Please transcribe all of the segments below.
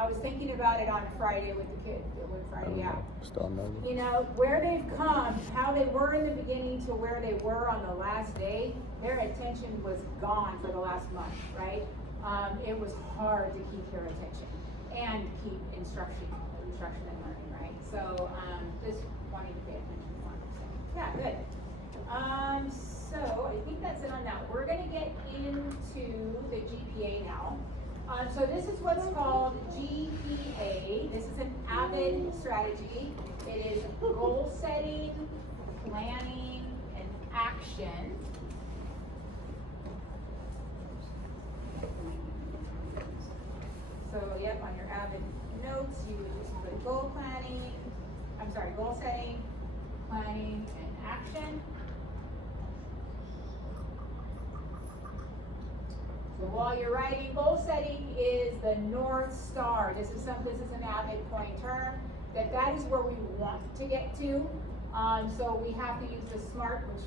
I was thinking about it on Friday with the kids, Friday out. Still another. You know, where they've come, how they were in the beginning to where they were on the last day, their attention was gone for the last month, right? It was hard to keep their attention and keep instruction and learning, right? So, just wanting to pay attention to one. Yeah, good. So I think that's it on that. We're gonna get into the GPA now. So this is what's called GPA. This is an AVID strategy. It is goal setting, planning, and action. So yep, on your AVID notes, you would just put goal setting, planning, and action. So while you're writing, goal setting is the North Star. This is an AVID point term, that is where we want to get to. So we have to use the SMART, which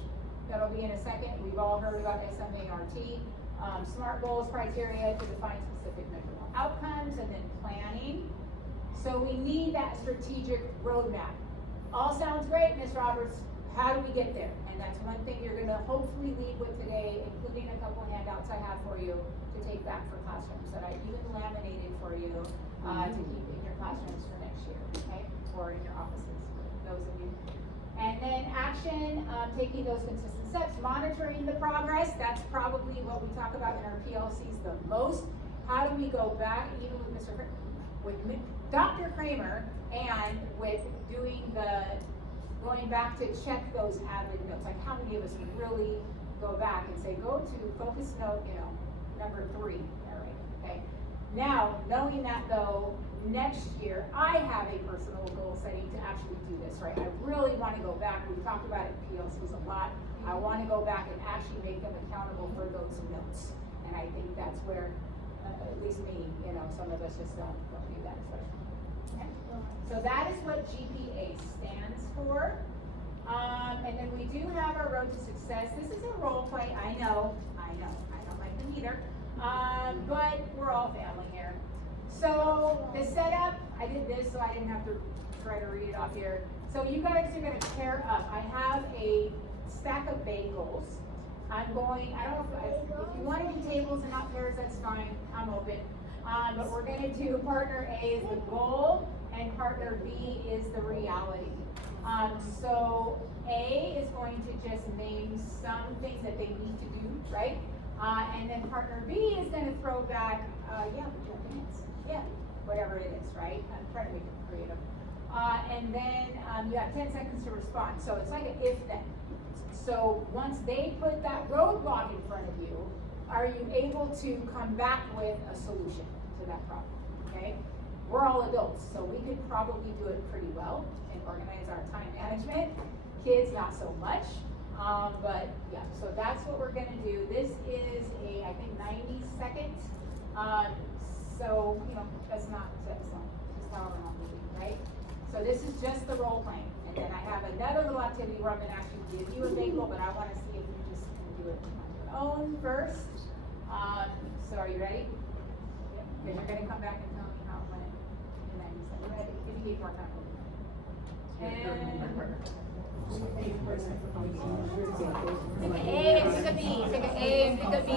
that'll be in a second. We've all heard about SMART. SMART goals criteria to define specific measurable outcomes, and then planning. So we need that strategic roadmap. All sounds great, Ms. Roberts. How do we get there? And that's one thing you're going to hopefully leave with today, including a couple handouts I have for you to take back for classrooms that I even laminated for you to keep in your classrooms for next year, okay? Or in your offices, for those of you. And then action, taking those consistent steps, monitoring the progress. That's probably what we talk about in our PLCs the most. How do we go back, even with Dr. Kramer, and with going back to check those AVID notes, like how many of us really go back and say, go to focus note, number 3, okay? Now, knowing that though, next year, I have a personal goal setting to actually do this, right? I really want to go back. We've talked about it in PLCs a lot. I want to go back and actually make them accountable for those notes. And I think that's where, at least me, some of us just don't do that, especially. Okay. So that is what GPA stands for. And then we do have our road to success. This is a role play. I know. I don't like them either. But we're all family here. So the setup, I did this so I didn't have to try to read it off here. So you guys are going to pair up. I have a stack of bagels. I don't know if you want to do tables and not pairs, that's fine. I'm open. But we're going to do partner A is the goal and partner B is the reality. So A is going to just name some things that they need to do, right? And then partner B is going to throw back, whatever it is, right? I'm trying to make it creative. And then you have 10 seconds to respond. So it's like an if-then. So once they put that roadblock in front of you, are you able to come back with a solution to that problem, okay? We're all adults, so we could probably do it pretty well and organize our time management. Kids, not so much. But yeah, so that's what we're gonna do. This is I think 90 seconds. So, that's not just however long we do, right? So this is just the role playing. And then I have another little activity where I'm gonna actually give you a bagel, but I wanna see if you just can do it on your own first. So are you ready? Because you're gonna come back and tell me how it went in 90 seconds. Ready? If you need more time. And pick an A and pick a B. Pick an A and pick a B.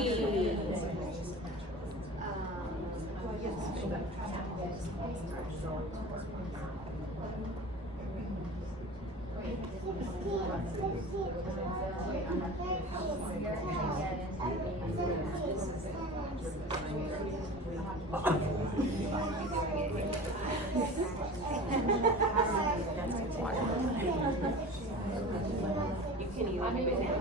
You can even do it now.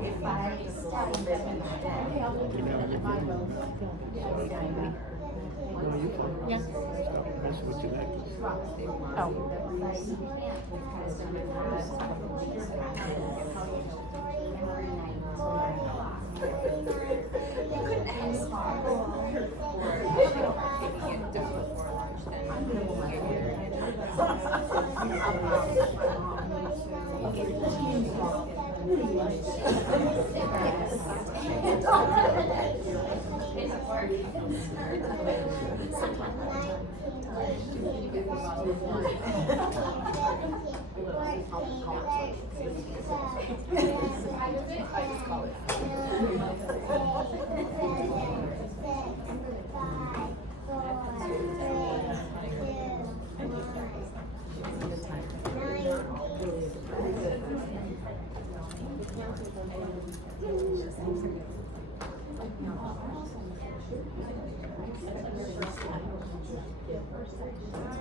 If I start this instead. Yeah. That's what you like. I just call it.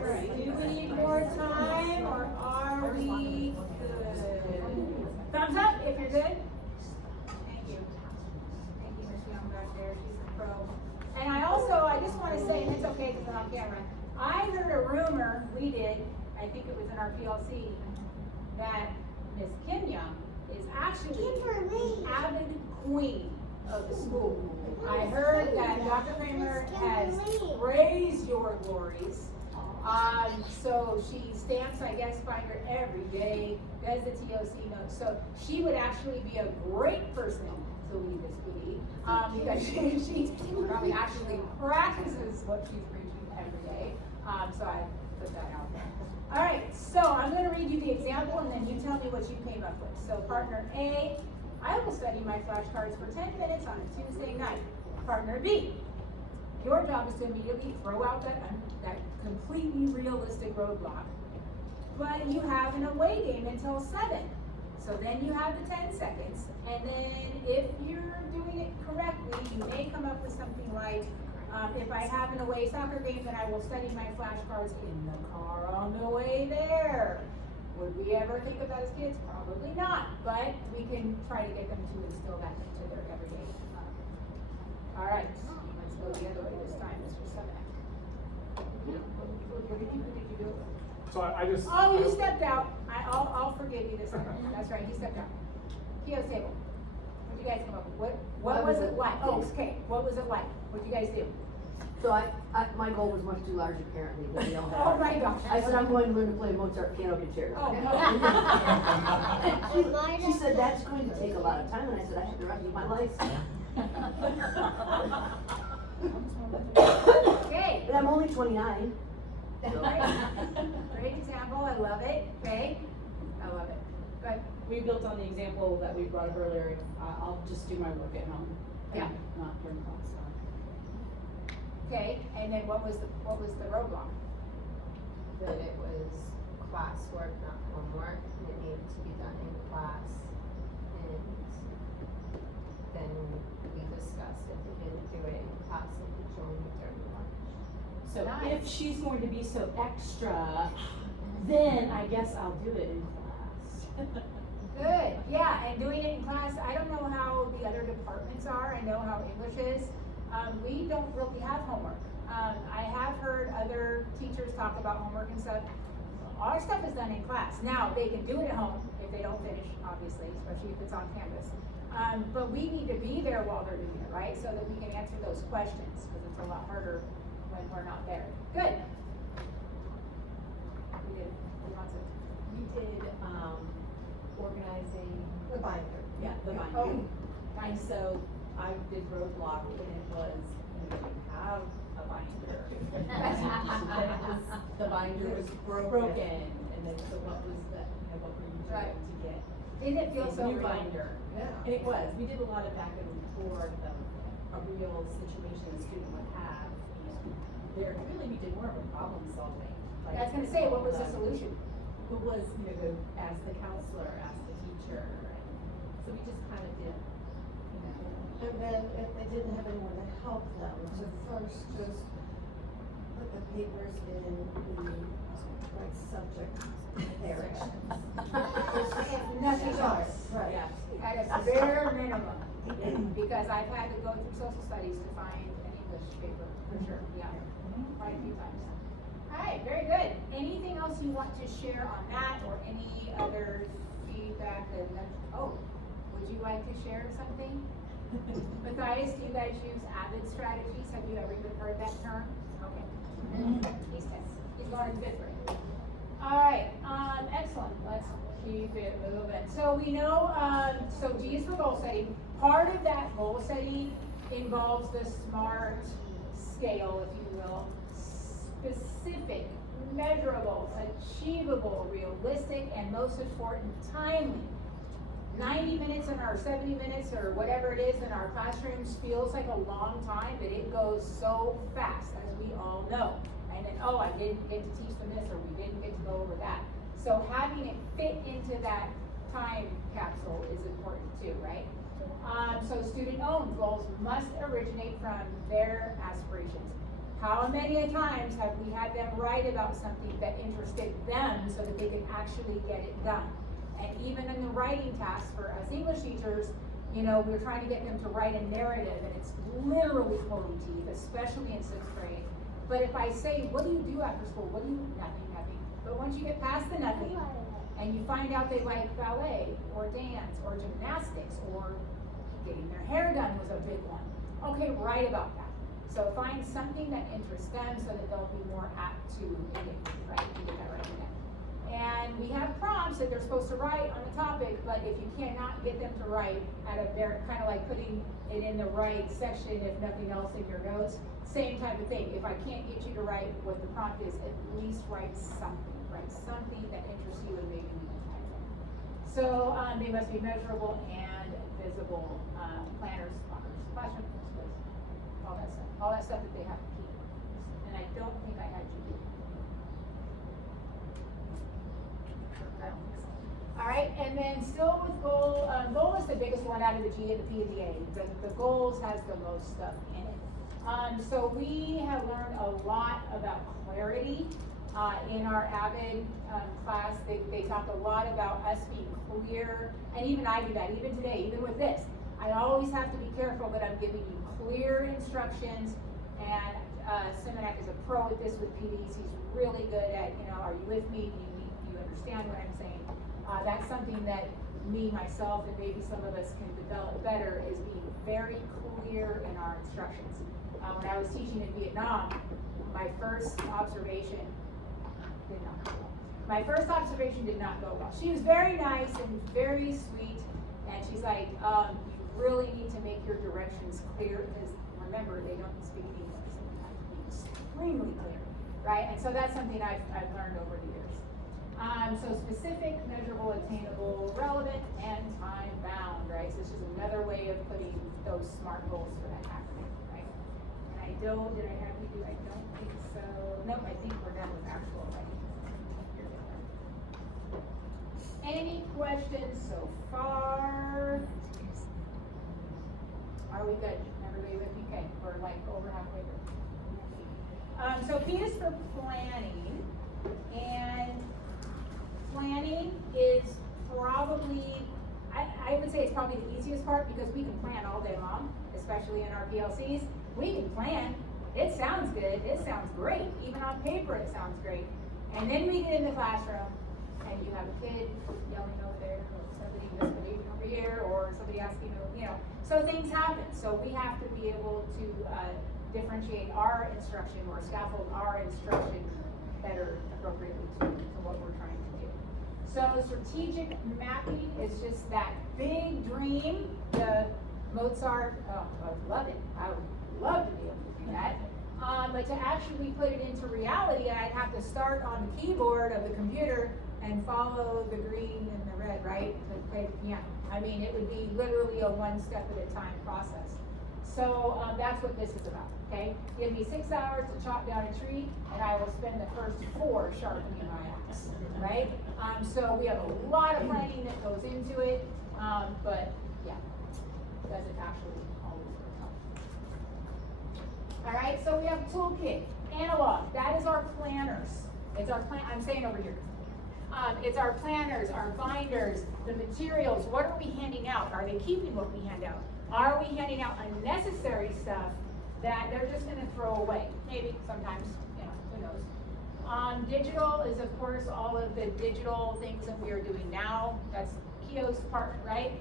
Alright, do we need more time or are we good? Thumbs up if you're good. Thank you. Thank you, Ms. Young back there, she's a pro. And I just wanna say, and it's okay because I'm on camera, I heard a rumor, we did, I think it was in our PLC, that Miss Kim Young is actually the avid queen of the school. I heard that Dr. Kramer has praised your glories. So she stamps, I guess, binder every day, does the TOC notes. So she would actually be a great person to lead this committee, because she probably actually practices what she's preaching every day. So I put that out there. All right, so I'm gonna read you the example and then you tell me what you came up with. So partner A, I will study my flashcards for 10 minutes on a Tuesday night. Partner B, your job is to immediately throw out that completely realistic roadblock. But you have an away game until 7. So then you have the 10 seconds. And then if you're doing it correctly, you may come up with something like, if I have an away soccer game, then I will study my flashcards in the car on the way there. Would we ever think of that as kids? Probably not, but we can try to get them to instill that into their everyday. All right, let's go the other way this time, Mr. Semenek. What did you do? So I just. Oh, you stepped out. I'll forgive you this time. That's right, you stepped out. Kio's table. What'd you guys come up with? What was it like? Oh, okay, what was it like? What'd you guys do? So my goal was much too large apparently, but we all had. Oh my gosh. I said, I'm going to learn to play Mozart piano concerto. Oh, She said, that's going to take a lot of time, and I said, I have to renew my license. Okay. But I'm only 29. Great example, I love it, okay? I love it. Good. We built on the example that we brought up earlier. I'll just do my work at home. Yeah. Not during class. Okay, and then what was the roadblock? That it was classwork, not homework, and it needed to be done in class. And then we discussed if we didn't do it in class, if we joined during lunch. So Nice. if she's going to be so extra, then I guess I'll do it in class. Good, yeah, and doing it in class, I don't know how the other departments are, I know how English is. We don't really have homework. I have heard other teachers talk about homework and stuff. All our stuff is done in class. Now, they can do it at home if they don't finish, obviously, especially if it's on campus. But we need to be there while they're doing it, right? So that we can answer those questions, because it's a lot harder when we're not there. Good. We did, lots of, We did, organizing. The binder. Yeah, the oh, binder. And nice. so I did roadblock when it was, you didn't have a binder. Then it was, the binder was broken, and then so what was the, what were you Right. doing to get Didn't it feel a so new real? binder? Yeah. And it was, we did a lot of back and forth of a real situation the student would have, and there, really, we did more of a problem solving. Like, I was gonna say, what was the solution? What was, go ask the counselor, ask the teacher, and so we just kind of did, And then if they didn't have anyone to help them, to first just put the papers in the right subject area. Nothing else. Right. yeah. At a bare minimum, because I've had to go through social studies to find an English paper, for sure, yeah, quite a few times. Alright, very good. Anything else you want to share on that, or any other feedback oh, would you like to share something? Matthias, do you guys use AVID strategies? Have you ever even heard that term? Okay. He's 10. He's going to 5th grade. Alright, excellent. Let's keep it moving. So we know, so G is for goal setting. Part of that goal setting involves the SMART scale, if you will, specific, measurable, achievable, realistic, and most important, timely. 90 minutes in our 70 minutes or whatever it is in our classrooms feels like a long time, but it goes so fast, as we all know. And then, oh, I didn't get to teach them this, or we didn't get to go over that. So having it fit into that time capsule is important too, right? So student-owned goals must originate from their aspirations. How many times have we had them write about something that interested them so that they could actually get it done? And even in the writing tasks for us English teachers, you know, we're trying to get them to write a narrative, and it's literally pulling teeth, especially in 6th grade. But if I say, what do you do after school? What do you, nothing. But once you get past the nothing, and you find out they like ballet, or dance, or gymnastics, or getting their hair done was a big one. Okay, write about that. So find something that interests them so that they'll be more apt to get, right, to get that right in there. And we have prompts that they're supposed to write on the topic, but if you cannot get them to write at a very, kind of like putting it in the right section, if nothing else in your notes, same type of thing. If I can't get you to write what the prompt is, at least write something that interests you and maybe you can type in. So they must be measurable and visible, planners, spotters, classroom principals, all that stuff that they have to keep. And I don't think I had you do. I don't think so. All right, and then still with goal, goal is the biggest one out of the G and the P and the A. The goals has the most stuff in it. So we have learned a lot about clarity in our AVID class. They talk a lot about us being clear, and even I do that, even today, even with this. I always have to be careful that I'm giving you clear instructions, and Simonak is a pro at this with PDs. He's really good at, you know, are you with me? Do you understand what I'm saying? That's something that me, myself, and maybe some of us can develop better, is being very clear in our instructions. When I was teaching in Vietnam, my first observation did not go well. My first observation did not go well. She was very nice and very sweet, and she's like, you really need to make your directions clear, because remember, they don't speak English, so you have to be extremely clear, right? And so that's something I've learned over the years. So specific, measurable, attainable, relevant, and time bound, right? So it's just another way of putting those SMART goals for that acronym, right? And did I have you do? I don't think so. Nope, I think we're done with actual writing. Any questions so far? Are we good? Everybody with me? Okay, we're like over halfway through. So P is for planning, and planning is probably, I would say it's probably the easiest part, because we can plan all day long, especially in our PLCs. We can plan. It sounds good. It sounds great. Even on paper, it sounds great. And then we get in the classroom, and you have a kid yelling over there, or somebody misbehaving over here, or somebody asking, you know, so things happen. So we have to be able to differentiate our instruction, or scaffold our instruction better, appropriately to what we're trying to do. So strategic mapping is just that big dream, the Mozart, oh, I love it. I would love to be able to do that. But to actually put it into reality, I'd have to start on the keyboard of the computer and follow the green and the red, right, to play the piano. I mean, it would be literally a one step at a time process. So that's what this is about, okay? Give me 6 hours to chop down a tree, and I will spend the first 4 sharpening my axe, right? So we have a lot of planning that goes into it, but yeah, doesn't actually always work out. All right, so we have toolkit, analog. That is our planners. It's our plan. I'm saying over here. It's our planners, our binders, the materials. What are we handing out? Are they keeping what we hand out? Are we handing out unnecessary stuff that they're just going to throw away? Maybe, sometimes, you know, who knows. Digital is, of course, all of the digital things that we are doing now. That's Keo's part, right?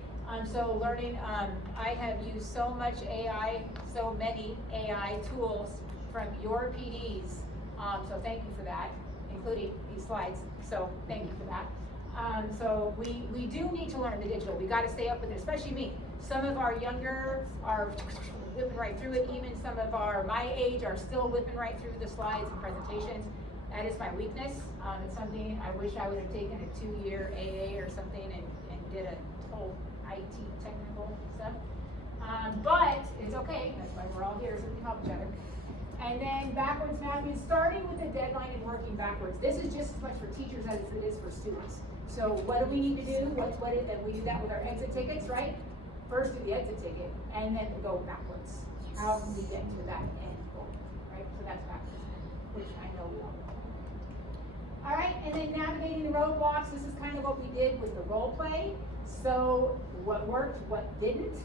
So learning, I have used so much AI, so many AI tools from your PDs. So thank you for that, including these slides. So thank you for that. So we do need to learn the digital. We got to stay up with it, especially me. Some of our younger are whipping right through it. Even some of my age are still whipping right through the slides and presentations. That is my weakness. It's something I wish I would have taken a 2-year AA or something and did a whole IT technical stuff. But it's okay, that's why we're all here, so we can help each other. And then backwards mapping, starting with the deadline and working backwards. This is just as much for teachers as it is for students. So what do we need to do? What is that? We do that with our exit tickets, right? First do the exit ticket, and then go backwards. How can we get to that end goal, right? So that's backwards, which I know we all know. All right, and then navigating the roadblocks. This is kind of what we did with the role play. So what worked, what didn't.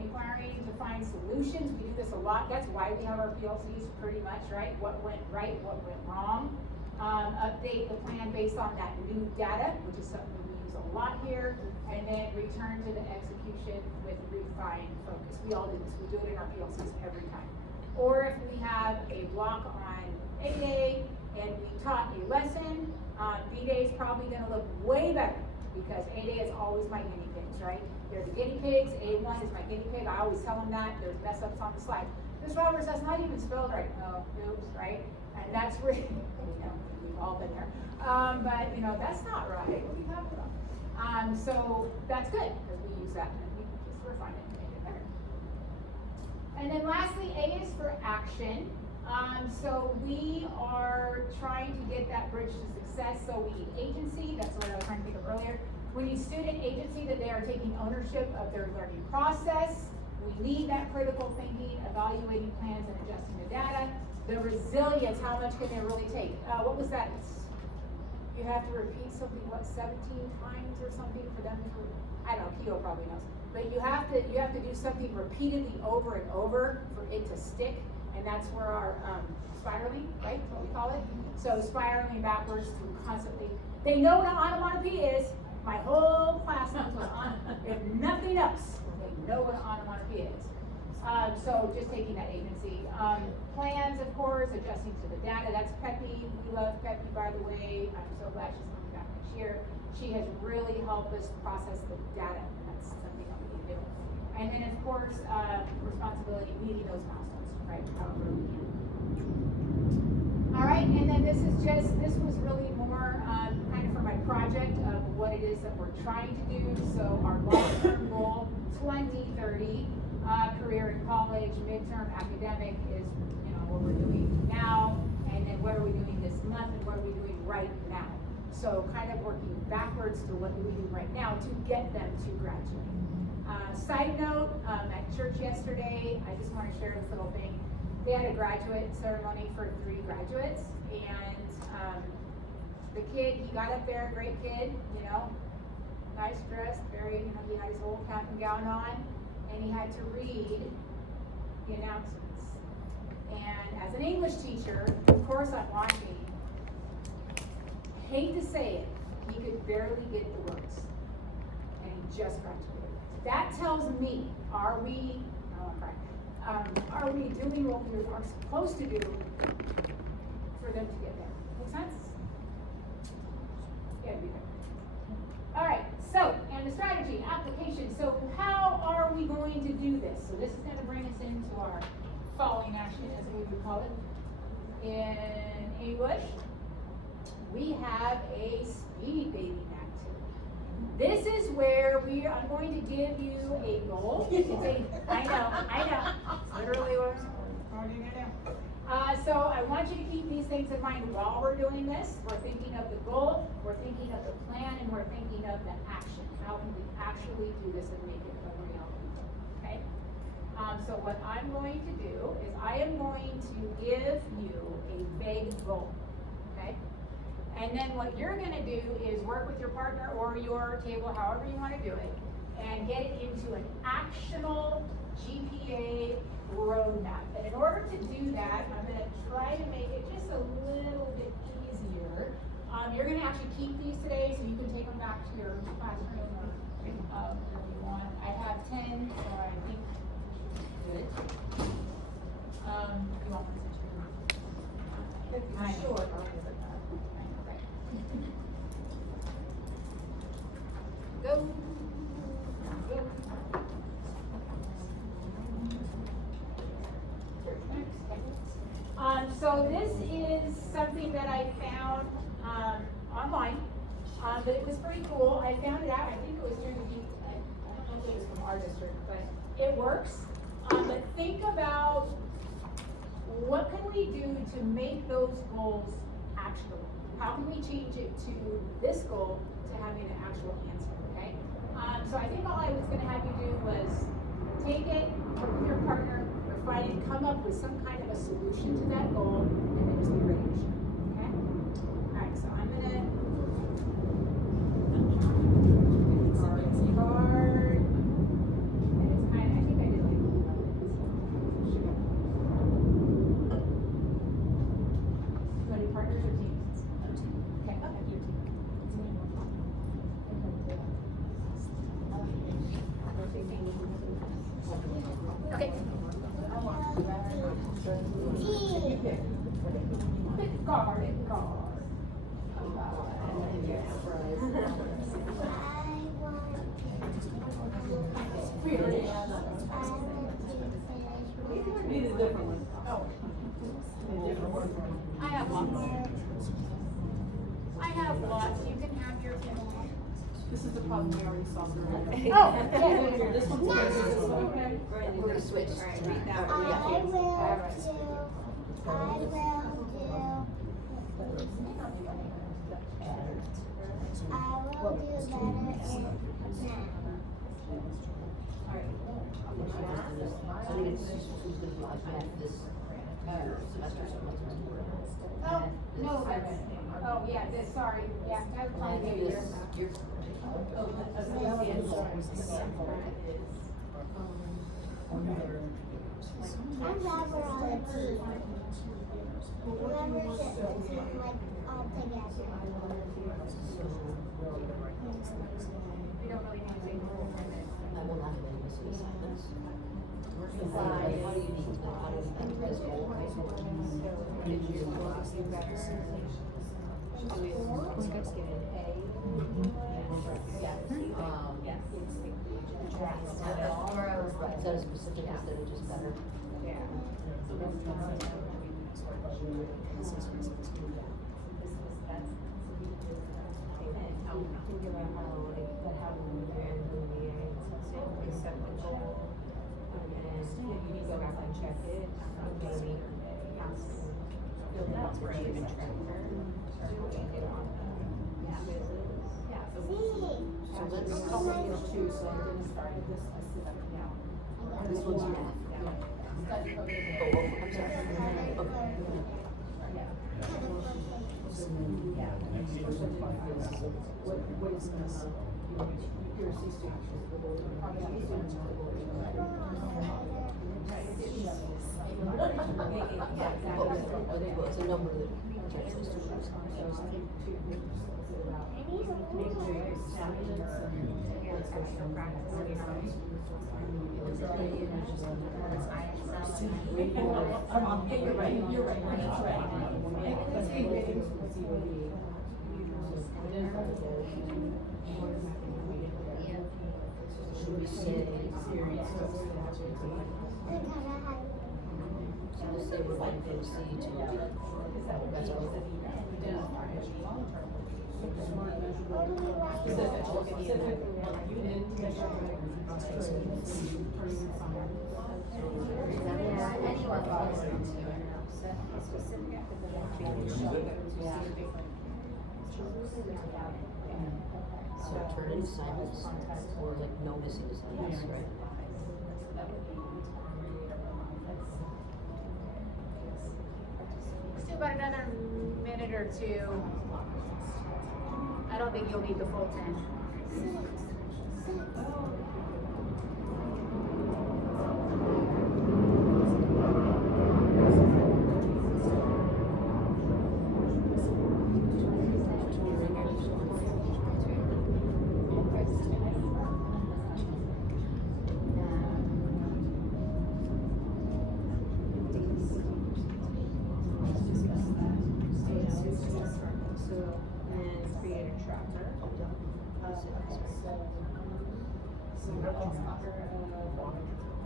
Inquiring to find solutions. We do this a lot. That's why we have our PLCs pretty much, right? What went right, what went wrong. Update the plan based on that new data, which is something we use a lot here. And then return to the execution with refined focus. We all do this. We do it in our PLCs every time. Or if we have a block on A day and we taught a lesson, B day is probably going to look way better because A day is always my guinea pigs, right? They're the guinea pigs. A1 is my guinea pig. I always tell them that. There's mess ups on the slide. Ms. Roberts, that's not even spelled right. Oh, oops, right? And that's where, we've all been there. But, that's not right. What are you talking about? So that's good because we use that and we just refine it and make it better. And then lastly, A is for action. So we are trying to get that bridge to success. So we need agency. That's what I was trying to think of earlier. We need student agency, that they are taking ownership of their learning process. We need that critical thinking, evaluating plans and adjusting the data. The resilience, how much can they really take? What was that? You have to repeat something, 17 times or something for them to, I don't know, Keto probably knows. But you have to do something repeatedly over and over for it to stick. And that's where our spiraling, right, is what we call it. So spiraling backwards to constantly, they know what an onomatopoeia is. My whole class knows what if nothing else, they know what an onomatopoeia is. So just taking that agency. Plans, of course, adjusting to the data. That's Peppy. We love Peppy, by the way. I'm so glad she's coming back next year. She has really helped us process the data. That's something that we need to do. And then, of course, responsibility, meeting those milestones, right? However we can. All right, and then this was really more kind of for my project of what it is that we're trying to do. So our long-term goal, 2030, career in college, midterm academic is, what we're doing now, and then what are we doing this month, and what are we doing right now. So kind of working backwards to what do we do right now to get them to graduate. Side note, at church yesterday, I just want to share this little thing. They had a graduate ceremony for 3 graduates, and the kid, he got up there, great kid, nice dressed, very, he had his old cap and gown on, and he had to read the announcements. And as an English teacher, of course I'm watching, hate to say it, he could barely get the words, and he just graduated. That tells me, are we doing what we are supposed to do for them to get there? Make sense? Yeah, we do. All right, so, and the strategy, application. So how are we going to do this? So this is going to bring us into our following action, as we would call it in English. We have a speed dating activity. This is where I'm going to give you a goal. I know. It's literally what I'm doing right now. So I want you to keep these things in mind while we're doing this. We're thinking of the goal, we're thinking of the plan, and we're thinking of the action. How can we actually do this and make it a reality? Okay? So what I'm going to do is I am going to give you a vague goal. Okay? And then what you're going to do is work with your partner or your table, however you want to do it, and get it into an actionable GPA roadmap. And in order to do that, I'm going to try to make it just a little bit easier. You're going to actually keep these today, so you can take them back to your classroom or wherever you want. I have 10, so I think good. You want this to If you're short, I'll give it back. Go. Go. So this is something that I found, online, but it was pretty cool. I found it out, I think it was during the week, I don't know if it was from our district, but it works. But think about, what can we do to make those goals actionable? How can we change it to this goal to having an actual answer, okay? So I think all I was gonna have you do was take it, work with your partner, or find it, come up with some kind of a solution to that goal, and then just be ready to share, okay? Alright, so I'm gonna card, and it's kind of, I think I did like. So any partners or teams? Okay, your team. Okay. Guard, guard. These are different ones. I have lots. I have lots, you can have your pick. This is the problem we already saw. Oh, yeah. This one's okay, this is okay. We're gonna switch. Alright, read that Alright, one. yeah. I will do better in math. I think it's just who's gonna do like math this semester, so next semester. Oh, no, oh, yeah, this, sorry, yeah, that was probably And maybe this, your. I'm glad we're on a team. Whoever gets it, like, all together. We don't really need to say more than this. I will not have any missing assignments. What do you need, like, how do you think this goal? Did you? Is that a specific instead of just better? So let's. Two, so I didn't start with this specific now. This one's math. Oh, I'm sorry. What is this? You're a C student. Probably C students are Well, it's a number that translates to words. You're right, you're right, that's right. Let's be ready. Should we say, so we'll say we're going from C to, that's all. Yeah, anyone falls into it. Specific. So turn in assignments, or like no missing assignments, right? Let's do about another minute or two. I don't think you'll need the full 10.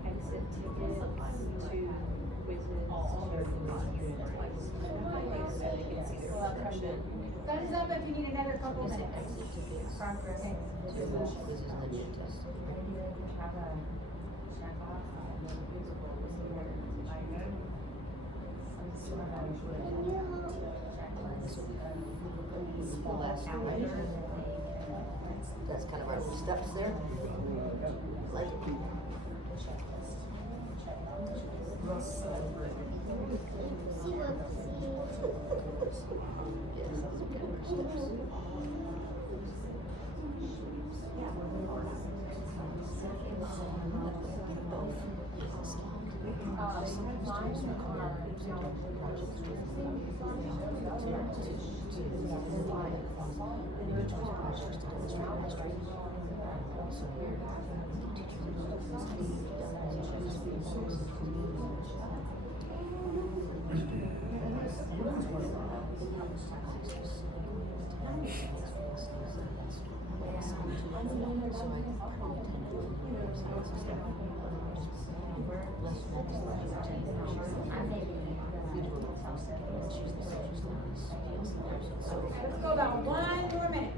Exit tickets to quizzes to action. Thumbs up if you need another couple Is it minutes. exit tickets? Progress. Two quizzes and then shit test. This will be the last one. That's kind of our little steps there. Like it. Yes, those are kind of our steps. Let's go about 1 more minute.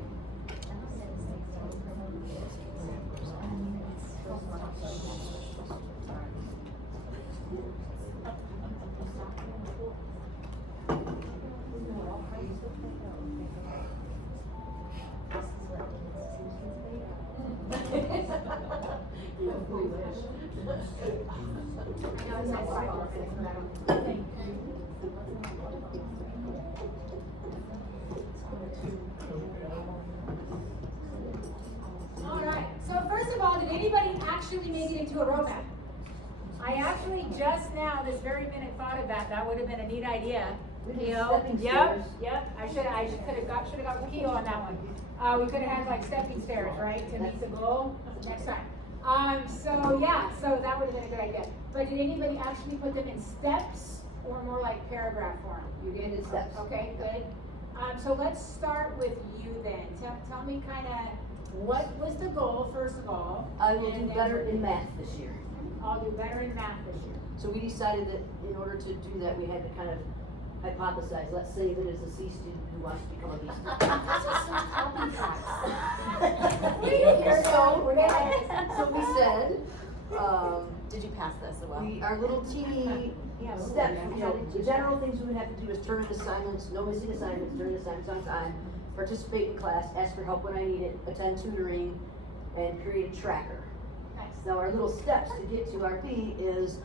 Alright, so first of all, did anybody actually make it into a roadmap? I actually just now, this very minute, thought of that. That would have been a neat idea. Keo, yep, I should have got Keo on that one. We could have had like stepping stairs, right, to meet the goal next time. So that would have been a good idea. But did anybody actually put them in steps or more like paragraph form? You did in steps. Okay, good. So let's start with you then. Tell me kind of what was the goal, first of all? I will do and then better in math this year. I'll do better in math this year. So we decided that in order to do that, we had to kind of hypothesize. Let's say that it's a C student who wants to become a B student. Were you here? So we said, Did you pass this as well? our little teeny steps, the general things we would have to do is turn in assignments, no missing assignments, turn in assignments on time, participate in class, ask for help when I need it, attend tutoring, and create a tracker. Nice. Now, our little steps to get to our P is,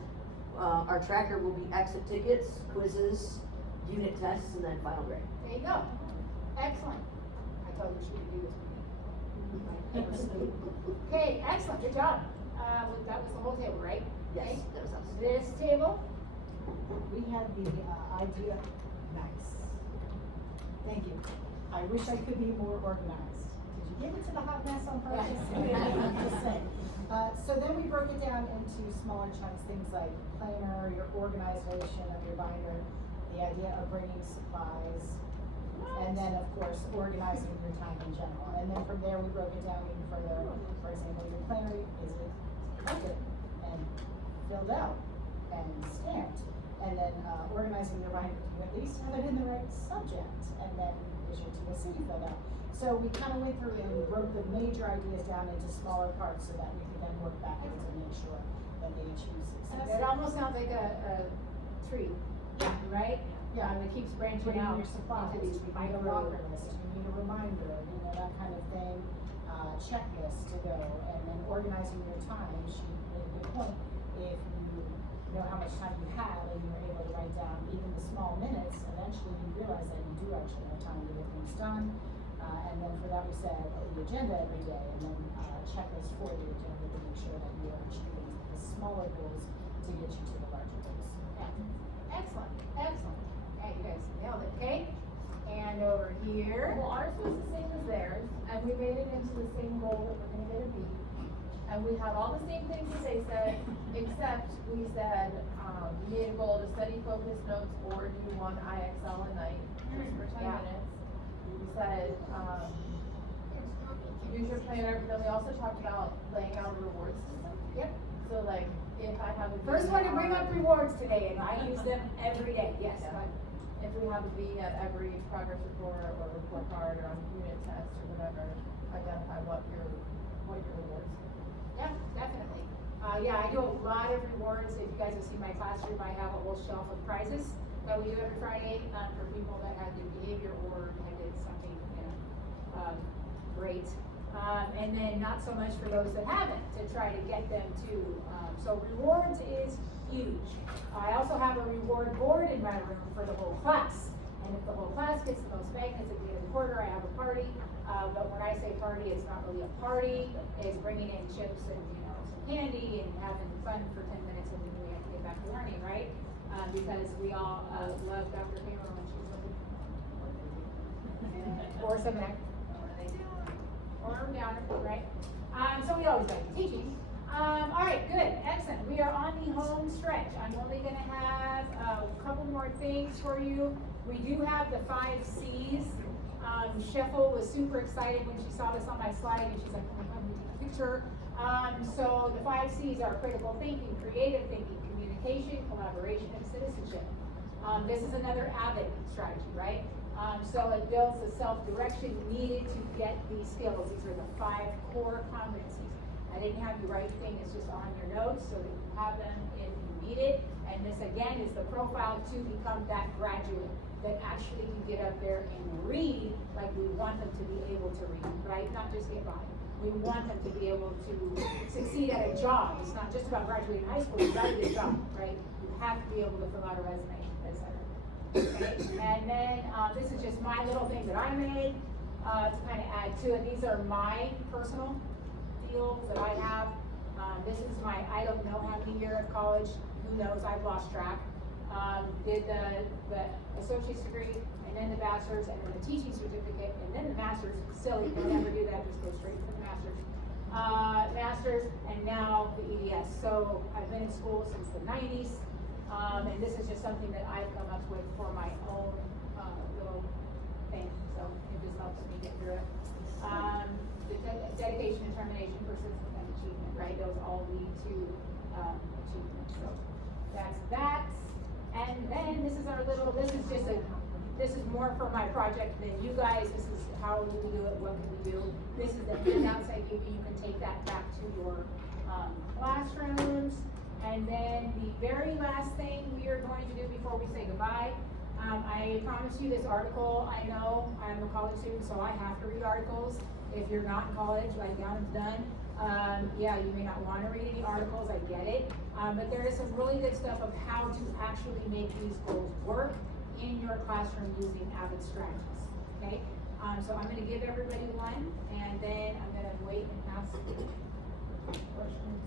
our tracker will be exit tickets, quizzes, unit tests, and then final grade. There you go. Excellent. I told you she could do this with me. Okay, excellent, good job. That was the whole table, right? Yes, Okay. that was us. This table, We had the idea, nice. Thank you. I wish I could be more organized. Did you give it to the hot mess on purpose? Just saying. So then we broke it down into smaller chunks, things like planner, your organization of your binder, the idea of bringing supplies, and then of course, organizing your time in general. And then from there, we broke it down even further. For example, your planner, is it printed and filled out and stamped? And then organizing your binder, you at least have it in the right subject, and then is your TSC filled out. So we kind of went through and broke the major ideas down into smaller parts so that we could then work backwards and make sure that they achieve success. it almost sounds like a tree, right? Yeah. It keeps branching Putting out in your supplies, into these you need a micro. locker list, you need a reminder, that kind of thing, checklist to go, and then organizing your time, she made a good point. If you know how much time you have and you're able to write down even the small minutes, eventually you realize that you do actually have time to get things done. And then for that we said the agenda every day, and then checklist for the agenda to make sure that you are achieving the smaller goals to get you to the larger goals. Yeah. Excellent, excellent. Okay, you guys nailed it, okay? And over here. Well, ours was the same as theirs, and we made it into the same goal that we're gonna get a B. And we had all the same things that they said, except we said, we made a goal to study focus notes or do one IXL a night, just for 10 Yeah. minutes. We said, use your planner, but then we also talked about laying out a reward system. Yep. So like, if I have a. First one to bring up rewards today, and I use them every day, yes, Yeah. but if we have a B at every progress report or report card or on unit test or whatever, identify what your rewards. Yeah, definitely. Yeah, I do a lot of rewards. If you guys have seen my classroom, I have a whole shelf of prizes that we do every Friday, for people that have good behavior or have did something, great. And then not so much for those that haven't, to try to get them to, so rewards is huge. I also have a reward board in my room for the whole class. And if the whole class gets the most magnets at the end of the quarter, I have a party. But when I say party, it's not really a party. It's bringing in chips and, some candy and having fun for 10 minutes, and then we have to get back to learning, right? Because we all, love Dr. Hamer when she's looking. Or some act, what are they doing? Or down, right? So we always like teaching. All right, good, excellent. We are on the home stretch. I'm only gonna have a couple more things for you. We do have the 5 C's. Sheffel was super excited when she saw this on my slide, and she's like, oh my God, we take a picture. So the 5 C's are critical thinking, creative thinking, communication, collaboration, and citizenship. This is another AVID strategy, right? So it builds the self-direction needed to get these skills. These are the 5 core competencies. I didn't have you write things, it's just on your notes so that you have them if you need it. And this again is the profile to become that graduate that actually can get up there and read like we want them to be able to read, right? Not just get by. We want them to be able to succeed at a job. It's not just about graduating high school, you gotta get a job, right? You have to be able to fill out a resume, et cetera. Okay? And then this is just my little thing that I made to kind of add to it. These are my personal deals that I have. This is my, I don't know how many year of college, who knows, I've lost track. Did the associate's degree, and then the bachelor's, and then the teaching certificate, and then the master's. Silly, you never do that, just go straight to the master's. Master's, and now the EDS. So I've been in school since the 90s, and this is just something that I've come up with for my own little thing. So it just helps me get through it. The dedication, determination, persistence, and achievement, right? Those all lead to achievement. So that's that. And then this is our little, this is more for my project than you guys. This is how will we do it, what can we do? This is the handouts I give you. You can take that back to your classrooms. And then the very last thing we are going to do before we say goodbye, I promised you this article. I know I'm a college student, so I have to read articles. If you're not in college, like Donna's done, yeah, you may not want to read any articles, I get it. But there is some really good stuff of how to actually make these goals work in your classroom using AVID strategies, okay? So I'm gonna give everybody one, and then I'm gonna wait and ask questions.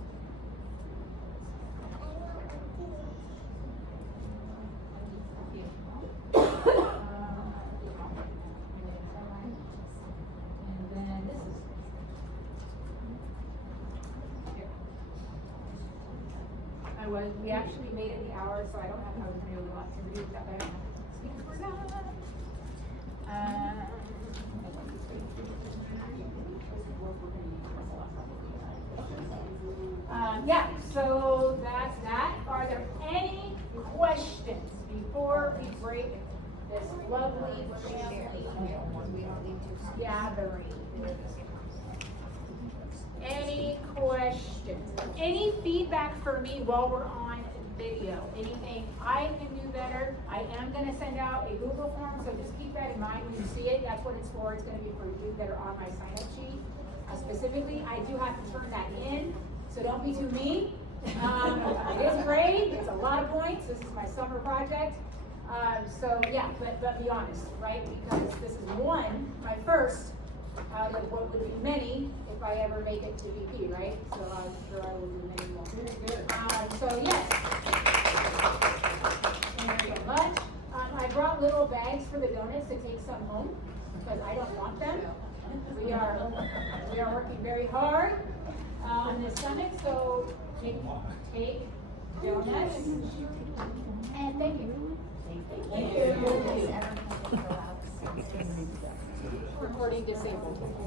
And then this is here. We actually made it the hour, so I don't have, I was gonna do lots of reviews, but I don't have to speak for that. Yeah, so that's that. Are there any questions before we break this lovely family gathering? Any questions? Any feedback for me while we're on video? Anything I can do better? I am gonna send out a Google form, so just keep that in mind when you see it. That's what it's for. It's gonna be for you that are on my sign-up sheet. Specifically, I do have to turn that in, so don't be too mean. It is great. It's a lot of points. This is my summer project. So yeah, but be honest, right? Because this is my first out of what would be many if I ever make it to VP, right? So I'm sure I will do many more. Very good. So yes. Thank you so much. I brought little bags for the donuts to take some home because I don't want them. We are working very hard on this summit, so take donuts. And thank you. Thank you. Recording disabled.